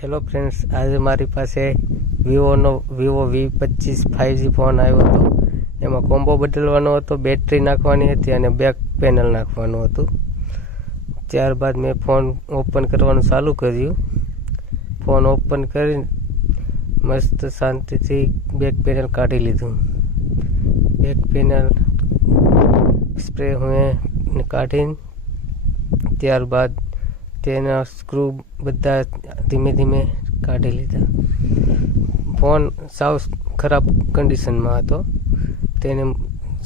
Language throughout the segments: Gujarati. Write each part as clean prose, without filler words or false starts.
હેલો ફ્રેન્ડ્સ, આજે મારી પાસે વિવો V25 5G ફોન આવ્યો હતો. એમાં કોમ્બો બદલવાનો હતો, બેટરી નાખવાની હતી અને બેક પેનલ નાખવાનું હતું. ત્યારબાદ મેં ફોન ઓપન કરવાનું ચાલુ કર્યું. ફોન ઓપન કરી મસ્ત શાંતિથી બેક પેનલ કાઢી લીધું. બેક પેનલ સ્પ્રે હું કાઢીને ત્યારબાદ તેના સ્ક્રૂ બધા ધીમે ધીમે કાઢી લીધા. ફોન સાવ ખરાબ કન્ડિશનમાં હતો. તેને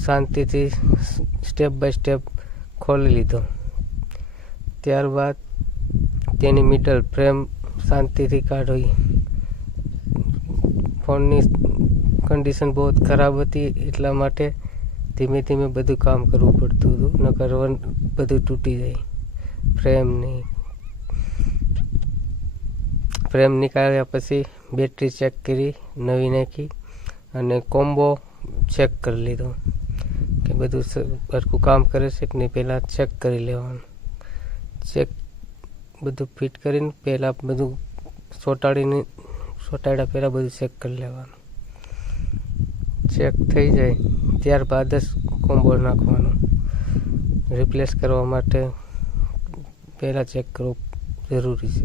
શાંતિથી સ્ટેપ બાય સ્ટેપ ખોલી લીધો. ત્યારબાદ તેની મિડલ ફ્રેમ શાંતિથી કાઢી. ફોનની કન્ડિશન બહુ ખરાબ હતી, એટલા માટે ધીમે ધીમે બધું કામ કરવું પડતું હતું, નકર બધું તૂટી જાય. ફ્રેમ નીકાળ્યા પછી બેટરી ચેક કરી, નવી નાખી અને કોમ્બો ચેક કરી લીધો કે બધું સરખું કામ કરે છે કે નહીં. પહેલાં ચેક કરી લેવાનું. બધું ફિટ કરીને પહેલાં બધું ચોંટાડ્યા પહેલાં બધું ચેક કરી લેવાનું. ચેક થઈ જાય ત્યારબાદ જ કોમ્બો નાખવાનો. રિપ્લેસ કરવા માટે પહેલાં ચેક કરવું જરૂરી છે.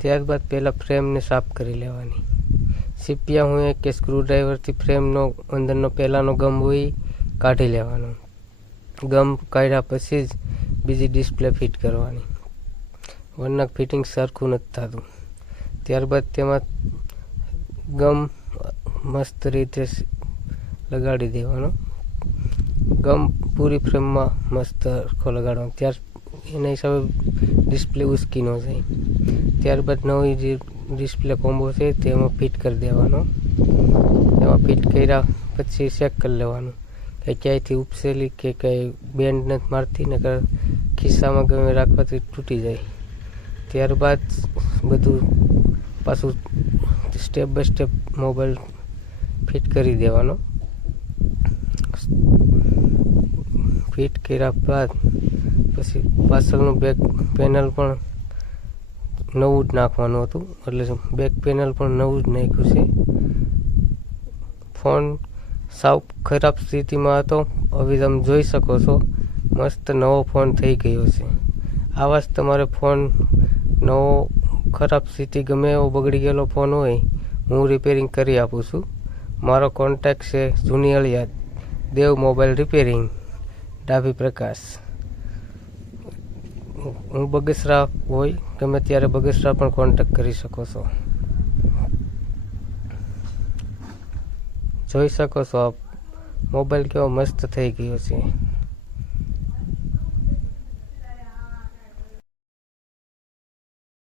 ત્યારબાદ પહેલાં ફ્રેમને સાફ કરી લેવાની. સીપિયા હોય કે સ્ક્રૂડ્રાઈવરથી ફ્રેમનો અંદરનો પહેલાંનો ગમ હોય કાઢી લેવાનો. ગમ કાઢ્યા પછી જ બીજી ડિસ્પ્લે ફિટ કરવાની. વરના ફિટિંગ સરખું નથી થતું. ત્યારબાદ તેમાં ગમ મસ્ત રીતે લગાડી દેવાનો. ગમ પૂરી ફ્રેમમાં મસ્ત સરખો લગાડવાનો. એના હિસાબે ડિસ્પ્લે ઉસકી ન જાય. ત્યારબાદ નવી જે ડિસ્પ્લે કોમ્બો છે તેમાં ફિટ કરી દેવાનો. એમાં ફિટ કર્યા પછી ચેક કરી લેવાનું કે ક્યાંયથી ઉપસેલી કે કંઈ બેન્ડ નથી મારતી, નકર ખિસ્સામાં ગમે રાખવાથી તૂટી જાય. ત્યારબાદ બધું પાછું step by step mobile fit કરી દેવાનો. ફિટ કર્યા બાદ પછી પાછળનું બેક પેનલ પણ નવું જ નાખવાનું હતું, એટલે બેક પેનલ પણ નવું જ નાખ્યું છે. ફોન સાવ ખરાબ સ્થિતિમાં હતો. હવે તમે જોઈ શકો છો, મસ્ત નવો ફોન થઈ ગયો છે. આવા જ તમારે ફોન નવો ખરાબ સ્થિતિ ગમે એવો બગડી ગયેલો ફોન હોય, હું રિપેરિંગ કરી આપું છું. મારો કોન્ટેક્ટ છે જૂની અળિયાદ, દેવ મોબાઈલ રિપેરિંગ, ડાભી પ્રકાશ. હું બગસરા હોય ગમે ત્યારે બગસરા પણ કોન્ટેક્ટ કરી શકો છો. જોઈ શકો છો આપ મોબાઈલ કેવો મસ્ત થઈ ગયો છે.